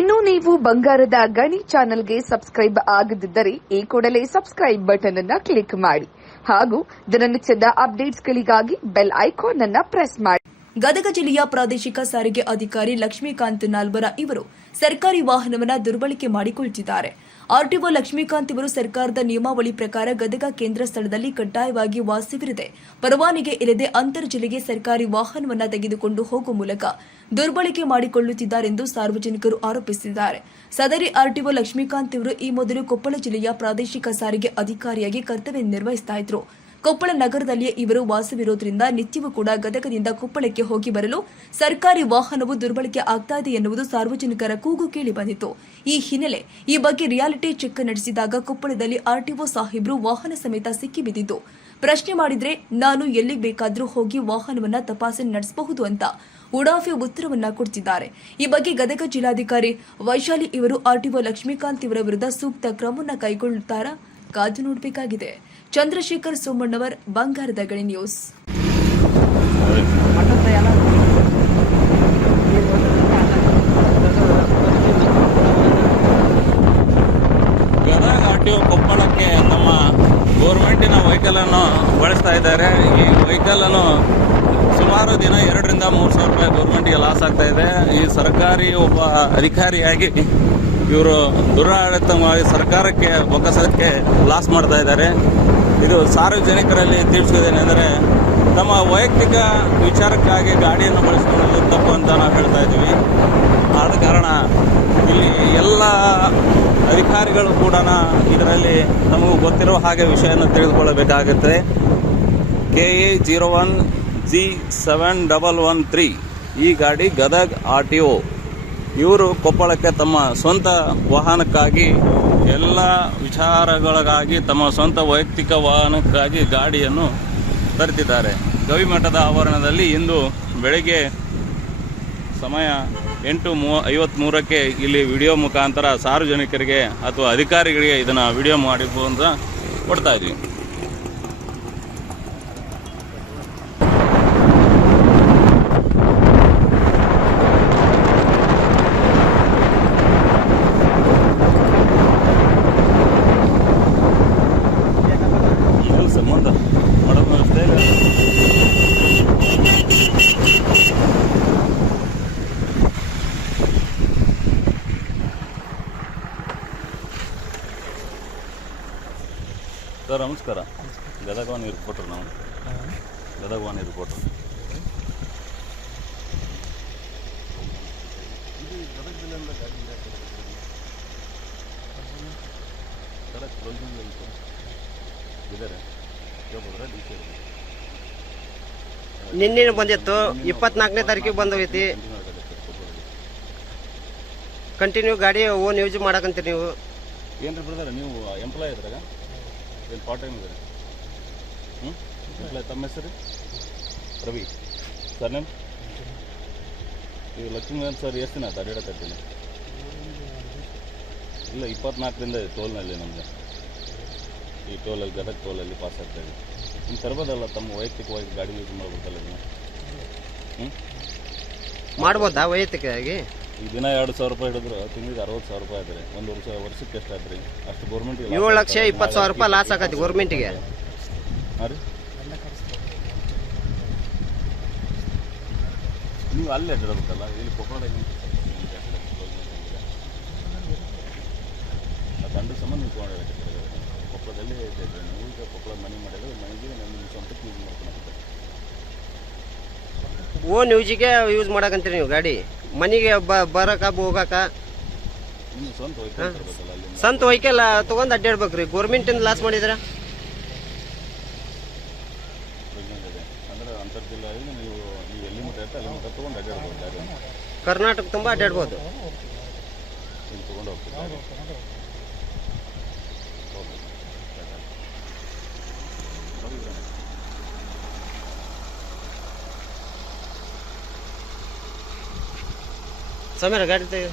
ಇನ್ನು ನೀವು ಬಂಗಾರದ ಗಣಿ ಚಾನೆಲ್ಗೆ ಸಬ್ಸ್ಕ್ರೈಬ್ ಆಗದಿದ್ದರೆ ಈ ಕೂಡಲೇ ಸಬ್ಸ್ಕ್ರೈಬ್ ಬಟನ್ ಅನ್ನು ಕ್ಲಿಕ್ ಮಾಡಿ ಹಾಗೂ ದಿನನಿತ್ಯದ ಅಪ್ಡೇಟ್ಸ್ಗಳಿಗಾಗಿ ಬೆಲ್ ಐಕಾನ್ ಅನ್ನು ಪ್ರೆಸ್ ಮಾಡಿ. ಗದಗ ಜಿಲ್ಲೆಯ ಪ್ರಾದೇಶಿಕ ಸಾರಿಗೆ ಅಧಿಕಾರಿ ಲಕ್ಷ್ಮೀಕಾಂತ್ ನಾಲ್ವರ ಇವರು ಸರ್ಕಾರಿ ವಾಹನವನ್ನು ದುರ್ಬಳಕೆ ಮಾಡಿಕೊಳ್ಳುತ್ತಿದ್ದಾರೆ. ಆರ್ಟಿಒ ಲಕ್ಷ್ಮೀಕಾಂತ್ ಇವರು ಸರ್ಕಾರದ ನಿಯಮಾವಳಿ ಪ್ರಕಾರ ಗದಗ ಕೇಂದ್ರ ಸ್ಥಳದಲ್ಲಿ ಕಡ್ಡಾಯವಾಗಿ ವಾಸವಿರದೆ ಪರವಾನಗಿ ಇಲ್ಲದೆ ಅಂತರ್ ಜಿಲ್ಲೆಗೆ ಸರ್ಕಾರಿ ವಾಹನವನ್ನು ತೆಗೆದುಕೊಂಡು ಹೋಗುವ ಮೂಲಕ ದುರ್ಬಳಕೆ ಮಾಡಿಕೊಳ್ಳುತ್ತಿದ್ದಾರೆಂದು ಸಾರ್ವಜನಿಕರು ಆರೋಪಿಸಿದ್ದಾರೆ. ಸದರಿ ಆರ್ಟಿಒ ಲಕ್ಷ್ಮೀಕಾಂತ್ ಇವರು ಈ ಮೊದಲು ಕೊಪ್ಪಳ ಜಿಲ್ಲೆಯ ಪ್ರಾದೇಶಿಕ ಸಾರಿಗೆ ಅಧಿಕಾರಿಯಾಗಿ ಕರ್ತವ್ಯ ನಿರ್ವಹಿಸುತ್ತಾ ಇದ್ರು. ಕೊಪ್ಪಳ ನಗರದಲ್ಲಿಯೇ ಇವರು ವಾಸವಿರುವುದರಿಂದ ನಿತ್ಯವೂ ಕೂಡ ಗದಗದಿಂದ ಕೊಪ್ಪಳಕ್ಕೆ ಹೋಗಿ ಬರಲು ಸರ್ಕಾರಿ ವಾಹನವು ದುರ್ಬಳಕೆ ಆಗ್ತಾ ಇದೆ ಎನ್ನುವುದು ಸಾರ್ವಜನಿಕರ ಕೂಗು ಕೇಳಿ ಬಂದಿತ್ತು. ಈ ಹಿನ್ನೆಲೆ ಈ ಬಗ್ಗೆ ರಿಯಾಲಿಟಿ ಚೆಕ್ ನಡೆಸಿದಾಗ ಕೊಪ್ಪಳದಲ್ಲಿ ಆರ್ಟಿಒ ಸಾಹೇಬ್ರು ವಾಹನ ಸಮೇತ ಸಿಕ್ಕಿಬಿದ್ದಿದ್ದು ಪ್ರಶ್ನೆ ಮಾಡಿದ್ರೆ ನಾನು ಎಲ್ಲಿಗೆ ಬೇಕಾದರೂ ಹೋಗಿ ವಾಹನವನ್ನ ತಪಾಸಣೆ ನಡೆಸಬಹುದು ಅಂತ ಉಡಾಫೆ ಉತ್ತರವನ್ನ ಕೊಡ್ತಿದ್ದಾರೆ. ಈ ಬಗ್ಗೆ ಗದಗ ಜಿಲ್ಲಾಧಿಕಾರಿ ವೈಶಾಲಿ ಇವರು ಆರ್ಟಿಒ ಲಕ್ಷ್ಮೀಕಾಂತ್ ಇವರ ವಿರುದ್ಧ ಸೂಕ್ತ ಕ್ರಮವನ್ನು ಕೈಗೊಳ್ಳುತ್ತಾರಾ ಕಾದು ನೋಡಬೇಕಾಗಿದೆ. ಚಂದ್ರಶೇಖರ್ ಸೋಮಣ್ಣವರ್, ಬಂಗಾರದ ಗಣಿ ನ್ಯೂಸ್. ಗದಗ ಆರ್ಟಿಒ ಕೊಪ್ಪಳಕ್ಕೆ ನಮ್ಮ ಗೌರ್ಮೆಂಟಿನ ವೆಹಿಕಲ್ ಅನ್ನು ಬಳಸ್ತಾ ಇದ್ದಾರೆ. ಈ ವೆಹಿಕಲ್ ಅನ್ನು ಸುಮಾರು ದಿನ 2 ರಿಂದ 3 ಸಾವಿರ ರೂಪಾಯಿ ಗೌರ್ಮೆಂಟ್ಗೆ ಲಾಸ್ ಆಗ್ತಾ ಇದೆ. ಈ ಸರ್ಕಾರಿ ಒಬ್ಬ ಅಧಿಕಾರಿಯಾಗಿ ಇವರು ದುರಾಡಳಿತವಾಗಿ ಸರ್ಕಾರಕ್ಕೆ ಬೊಕ್ಕಸಕ್ಕೆ ಲಾಸ್ ಮಾಡ್ತಾ ಇದ್ದಾರೆ. ಇದು ಸಾರ್ವಜನಿಕರಲ್ಲಿ ತಿಳಿಸೋದೇನೆಂದರೆ ತಮ್ಮ ವೈಯಕ್ತಿಕ ವಿಚಾರಕ್ಕಾಗಿ ಗಾಡಿಯನ್ನು ಬಳಸಿಕೊಳ್ಳಲು ತಪ್ಪು ಅಂತ ನಾವು ಹೇಳ್ತಾ ಇದ್ದೀವಿ. ಆದ ಕಾರಣ ಇಲ್ಲಿ ಎಲ್ಲ ಅಧಿಕಾರಿಗಳು ಕೂಡ ಇದರಲ್ಲಿ ನಮಗೂ ಗೊತ್ತಿರೋ ಹಾಗೆ ವಿಷಯವನ್ನು ತಿಳಿದುಕೊಳ್ಳಬೇಕಾಗುತ್ತದೆ. KA01G7113 ಈ ಗಾಡಿ ಗದಗ್ ಆರ್ಟಿಒ ಇವರು ಕೊಪ್ಪಳಕ್ಕೆ ತಮ್ಮ ಸ್ವಂತ ವಾಹನಕ್ಕಾಗಿ ಎಲ್ಲ ವಿಚಾರಗಳಿಗಾಗಿ ತಮ್ಮ ಸ್ವಂತ ವೈಯಕ್ತಿಕ ವಾಹನಕ್ಕಾಗಿ ಗಾಡಿಯನ್ನು ತರುತ್ತಿದ್ದಾರೆ. ಗವಿಮಠದ ಆವರಣದಲ್ಲಿ ಇಂದು ಬೆಳಗ್ಗೆ ಸಮಯ 8:53ಕ್ಕೆ ಇಲ್ಲಿ ವಿಡಿಯೋ ಮುಖಾಂತರ ಸಾರ್ವಜನಿಕರಿಗೆ ಅಥವಾ ಅಧಿಕಾರಿಗಳಿಗೆ ಇದನ್ನು ವಿಡಿಯೋ ಮಾಡಿಕೊಂಡು ಅಂತ ಕೊಡ್ತಾ ಇದ್ವಿ. ಸಂಬಂಧ ಮಾಡೋ ವ್ಯವಸ್ಥೆ ಇಲ್ಲ. ಸರ್ ನಮಸ್ಕಾರ. ಗದಗವಾಣಿ ರಿಪೋರ್ಟರ್ ನಾವು. ಗದಗವಾಣಿ ರಿಪೋರ್ಟರ್. ಗದಗ ಜಿಲ್ಲೆಯಿಂದ ಗಾಡಿ ಇದ್ದಾರೆ. ನಿನ್ನೆ ಬಂದಿತ್ತು, 24ನೇ ತಾರೀಕಿಗೆ ಬಂದೋಗೈತಿ. ಕಂಟಿನ್ಯೂ ಗಾಡಿ ಓನ್ ಯೂಸ್ ಮಾಡಕಂತೀರಿ ನೀವು. ಏನ್ರಿ ಬ್ರದರ್, ನೀವು ಎಂಪ್ಲಾಯ್ ಇದ್ರಾಗ ಏನು ಪಾರ್ಟ್ ಟೈಮ್ ಇದ್ದಾರೆ? ಎಂಪ್ಲಾಯ್. ತಮ್ಮ ಹೆಸರು? ರವಿ. Surname? ಈಗ ಲಕ್ಷ್ಮೀಕಾಂತ್ ಸರ್ ಎಷ್ಟು ದಿನ ಆಯ್ತು ಅಡ್ಡಾಡಕತ್ತೀನಿ? ಇಲ್ಲ, 24ರಿಂದ ಟೋಲ್ನಲ್ಲಿ ನಮಗೆ ಈ ಟೋಲಲ್ಲಿ ಗದಗ ಟೋಲಲ್ಲಿ ಪಾಸ್ ಆಗ್ತಾಯಿದೆ. ನಿಮ್ಮ ತರ್ಬೋದಲ್ಲ, ತಮ್ಮ ವೈಯಕ್ತಿಕವಾಗಿ ಗಾಡಿ ಯೂಸ್ ಮಾಡ್ಬೇಕಲ್ಲ ಇದನ್ನು. ಮಾಡ್ಬೋದಾ ವೈಯಕ್ತಿಕವಾಗಿ? ಈ ದಿನ 2,000 ರೂಪಾಯಿ ಹಿಡಿದ್ರು ತಿಂಗಳಿಗೆ 60,000 ರೂಪಾಯಿ ಆದ್ರೆ ಒಂದು ವರ್ಷಕ್ಕೆ ಎಷ್ಟು ಆದ್ರಿ? ಅಷ್ಟು ಗೌರ್ಮೆಂಟ್ಗೆ 7,20,000 ರೂಪಾಯಿ ಲಾಸ್ ಆಗತ್ತೆ ಗೌರ್ಮೆಂಟಿಗೆ. ಹಾಂ ರೀ, ನೀವು ಅಲ್ಲೇ ಅಡ್ಡಾಡಬೇಕಲ್ಲ, ಇಲ್ಲಿ ಕೊಪ್ಪಳದಾಗ ದಂಡ ಸಂಬಂಧ ನೀವು ತೊಗೊಂಡಿರತ್ತೆ. ಕೊಪ್ಪಳದಲ್ಲಿ ನೀವು ಈಗ ಕೊಪ್ಪಳ ಮನೆ ಮಾಡಿದ್ರೆ ಮನೆಗೆ ನಿಮ್ಮ ಸ್ವಂತಕ್ಕೆ ಯೂಸ್ ಮಾಡ್ಕೊಂಡು ಓನ್ ಯೂಸಿಗೆ ಯೂಸ್ ಮಾಡಕಂತೀರಿ ನೀವು ಗಾಡಿ. ಮನೆಗೆ ಬರಕ ಹೋಗಾಕ ನಿಮ್ಮ ಸ್ವಂತ ವೆಹಿಕಲ್ ತರಬೇಕಲ್ಲ, ಅಲ್ಲಿ ಸ್ವಂತ ವೆಹಿಕಲ್ ತೊಗೊಂಡು ಅಡ್ಡಾಡ್ಬೇಕ್ರಿ. ಗೌರ್ಮೆಂಟಿಂದ ಲಾಸ್ ಮಾಡಿದ್ರೆ ಅಂದರೆ ಅಂತರ್ಜಿಲ್ಲೆಯಾಗಿ ನೀವು ಎಲ್ಲಿ ಮಟ್ಟ ಇರುತ್ತೆ ಅಲ್ಲಿ ಮಟ್ಟ ತೊಗೊಂಡು ಅಡ್ಡಾಡ್ಬೋದು. ಗಾಡಿ ಕರ್ನಾಟಕ ತುಂಬ ಅಡ್ಡಾಡ್ಬೋದು. ಇಲ್ಲಿ ತೊಗೊಂಡು ಹೋಗ್ತೀವಿ. ಸಮೀರ ಗಾಡಿ ತೆಗೆ.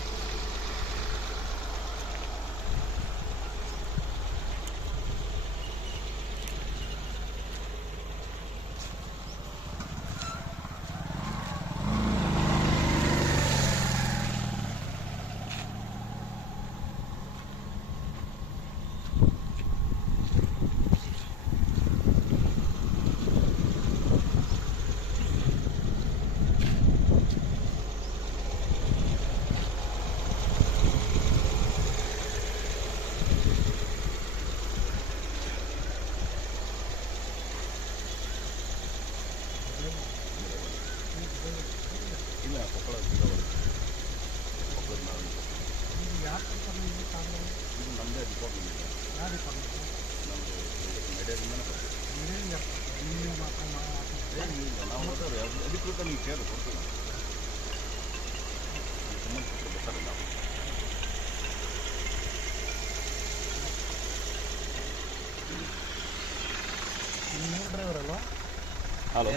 ಹಲೋ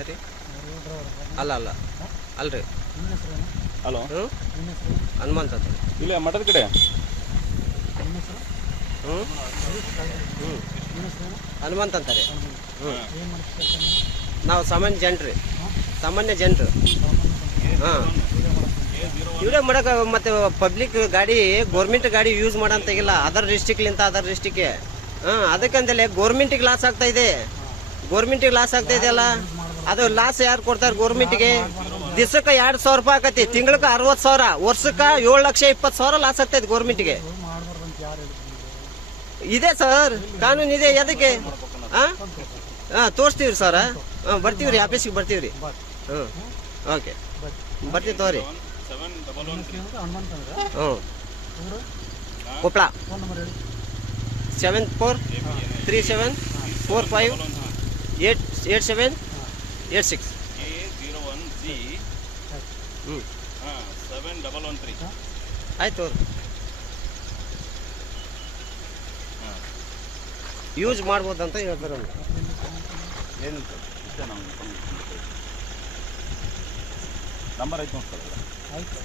ಅಲ್ಲ ಅಲ್ಲ ಅಲ್ರಿ ಹಲೋ ಹನುಮಂತ ಅಂತ ಇಲ್ಲ ಮಠದ ಕಡೆ ಹನುಮಂತ ಅಂತಾರೆ. ನಾವು ಸಾಮಾನ್ಯ ಜನರು ಹಾಂ ಇವರೇ ಮಾಡಕ್ಕೆ. ಮತ್ತೆ ಪಬ್ಲಿಕ್ ಗಾಡಿ ಗೌರ್ಮೆಂಟ್ ಗಾಡಿ ಯೂಸ್ ಮಾಡಂತಾಗಿಲ್ಲ ಅದರ್ ಡಿಸ್ಟಿಕ್ಲಿಂದ ಅದರ್ ಡಿಸ್ಟಿಕ್ಗೆ. ಹಾಂ ಅದಕ್ಕಂತಲೇ ಗೌರ್ಮೆಂಟಿಗೆ ಲಾಸ್ ಆಗ್ತಾ ಇದೆ. ಅಲ್ಲ ಅದು ಲಾಸ್ ಯಾರು ಕೊಡ್ತಾರೆ ಗೌರ್ಮೆಂಟ್ಗೆ? ದಿವಸಕ್ಕೆ 2,000 ರೂಪಾಯಿ ಆಕತಿ, ತಿಂಗಳಿಗೆ 60,000, ವರ್ಷಕ್ಕೆ 7,20,000 ಲಾಸ್ ಆಗ್ತೈತೆ ಗೌರ್ಮೆಂಟ್ಗೆ. ಇದೆ ಸರ್, ಕಾನೂನು ಇದೆ. ಅದಕ್ಕೆ ಹಾಂ ತೋರಿಸ್ತೀವಿ ಸರ್. ಬರ್ತೀವಿ ರೀ, ಆಫೀಸಿಗೆ ಬರ್ತೀವಿ ರೀ. ಓಕೆ ಬರ್ತೀವಿ ತಗೋರಿ. ಕೊಪ್ಪಳ 7437458786. ಆಯ್ತು ಯೂಸ್ ಮಾಡ್ಬೋದಂತ ಹೇಳ್ತಾರೆ. ಏನಿಲ್ಲ ಸರ್, ಇಷ್ಟೇ ನಾವು ನಂಬರ್ ಐತೆ ನೋಡಿ ಸರ್. ಆಯ್ತು.